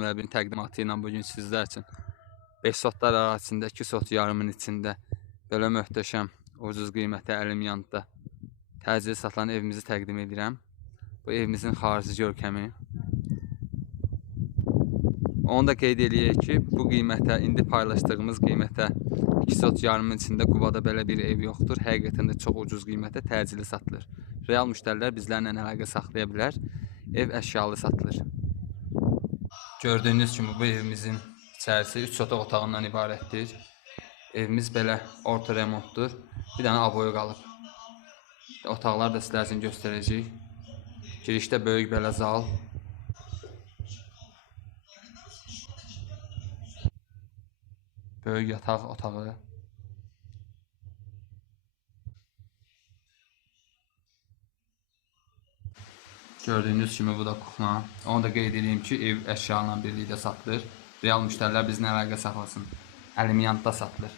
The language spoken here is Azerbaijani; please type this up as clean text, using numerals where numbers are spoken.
avtomobilin təqdimatı ilə bugün sizlər üçün 5 sotlar arasında 2 sot yarımın içində belə möhtəşəm, ucuz qiymətə əlim yanında təcili satılan evimizi təqdim edirəm. Bu evimizin xarici görkəmi. Onu da qeyd eləyək ki, bu qiymətə, indi paylaşdığımız qiymətə 2 sot yarımın içində Qubada belə bir ev yoxdur. Həqiqətən də çox ucuz qiymətə təcili satılır. Real müştərilər bizlərlə əlaqə saxlaya bilər. Ev əşyalı satılır. Gördüyünüz kimi bu evimizin içərisi 3 otaq otağından ibarətdir. Evimiz belə orta remontdur. Bir dənə aboyu qalıb. Otaqlar da sizlər üçün göstərəcəyik. Girişdə böyük belə zal. Böyük yataq otağı. Gördüyünüz kimi bu da kuxna. Onu da qeyd edeyim ki, ev əşyalarla birlikdə satılır. Real müştərilər bizlə əlaqə saxlasın. Əlim yanında satılır.